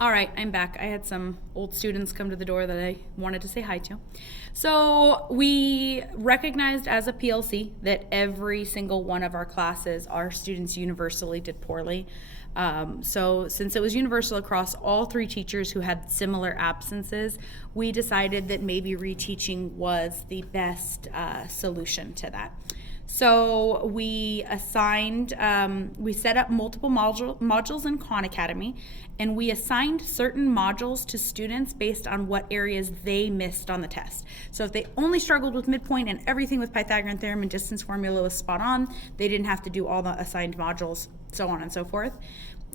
All right, I'm back. I had some old students come to the door that I wanted to say hi to. So we recognized as a PLC that every single one of our classes, our students universally did poorly. So since it was universal across all three teachers who had similar absences, we decided that maybe reteaching was the best solution to that. So we assigned, we set up multiple modules in Khan Academy, and we assigned certain modules to students based on what areas they missed on the test. So if they only struggled with midpoint and everything with Pythagorean theorem and distance formula was spot on, they didn't have to do all the assigned modules, so on and so forth.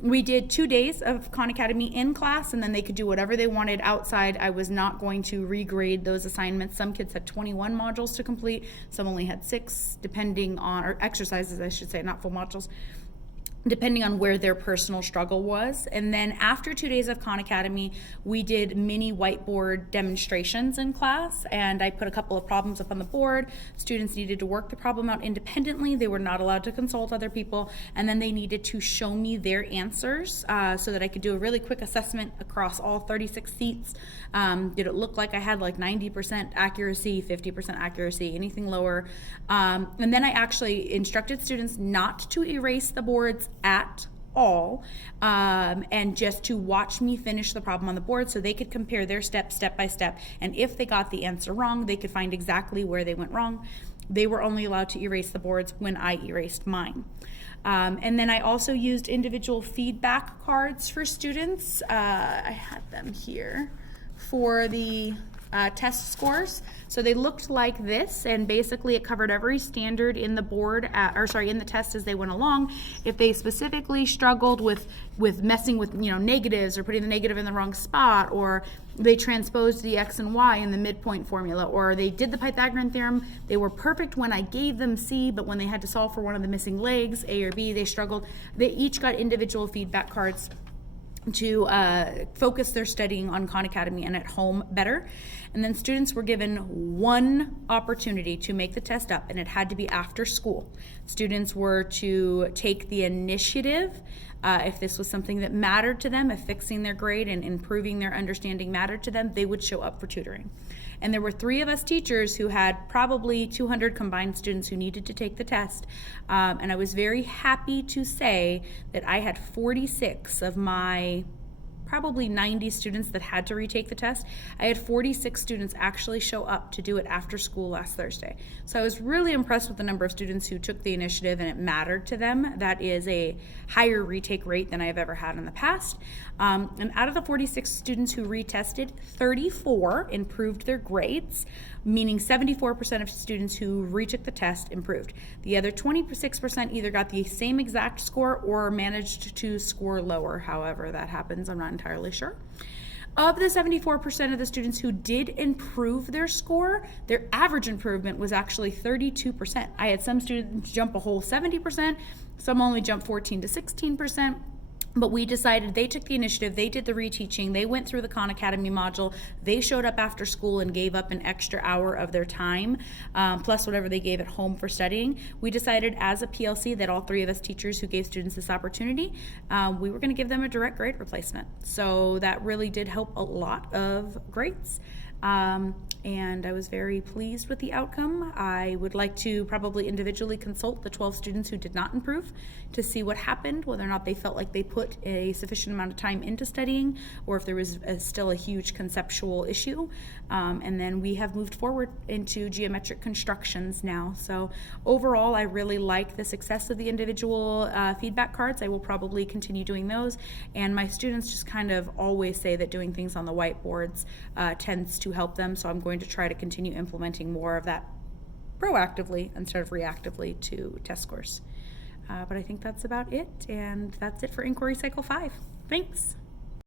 We did 2 days of Khan Academy in class, and then they could do whatever they wanted outside. I was not going to regrade those assignments. Some kids had 21 modules to complete, some only had 6, depending on, or exercises, I should say, not full modules, depending on where their personal struggle was. And then after 2 days of Khan Academy, we did mini whiteboard demonstrations in class, and I put a couple of problems up on the board. Students needed to work the problem out independently. They were not allowed to consult other people, and then they needed to show me their answers so that I could do a really quick assessment across all 36 seats. Did it look like I had like 90% accuracy, 50% accuracy, anything lower? And then I actually instructed students not to erase the boards at all, and just to watch me finish the problem on the board so they could compare their steps step by step, and if they got the answer wrong, they could find exactly where they went wrong. They were only allowed to erase the boards when I erased mine. And then I also used individual feedback cards for students. I had them here for the test scores. So they looked like this, and basically it covered every standard in the board, in the test as they went along. If they specifically struggled with messing with negatives, or putting the negative in the wrong spot, or they transposed the x and y in the midpoint formula, or they did the Pythagorean theorem, they were perfect when I gave them C, but when they had to solve for one of the missing legs, A or B, they struggled. They each got individual feedback cards to focus their studying on Khan Academy and at home better. And then students were given one opportunity to make the test up, and it had to be after school. Students were to take the initiative. If this was something that mattered to them, if fixing their grade and improving their understanding mattered to them, they would show up for tutoring. And there were 3 of us teachers who had probably 200 combined students who needed to take the test. And I was very happy to say that I had 46 of my probably 90 students that had to retake the test. I had 46 students actually show up to do it after school last Thursday. So I was really impressed with the number of students who took the initiative and it mattered to them. That is a higher retake rate than I have ever had in the past. And out of the 46 students who retested, 34 improved their grades, meaning 74% of students who retook the test improved. The other 26% either got the same exact score or managed to score lower. However that happens, I'm not entirely sure. Of the 74% of the students who did improve their score, their average improvement was actually 32%. I had some students jump a whole 70%, some only jump 14 to 16%. But we decided they took the initiative, they did the reteaching, they went through the Khan Academy module, they showed up after school and gave up an extra hour of their time, plus whatever they gave at home for studying. We decided as a PLC that all 3 of us teachers who gave students this opportunity, we were going to give them a direct grade replacement. So that really did help a lot of grades. And I was very pleased with the outcome. I would like to probably individually consult the 12 students who did not improve to see what happened, whether or not they felt like they put a sufficient amount of time into studying, or if there was still a huge conceptual issue. And then we have moved forward into geometric constructions now. So overall, I really like the success of the individual feedback cards. I will probably continue doing those. And my students just kind of always say that doing things on the whiteboards tends to help them. So I'm going to try to continue implementing more of that proactively instead of reactively to test scores. But I think that's about it, and that's it for Inquiry Cycle 5. Thanks.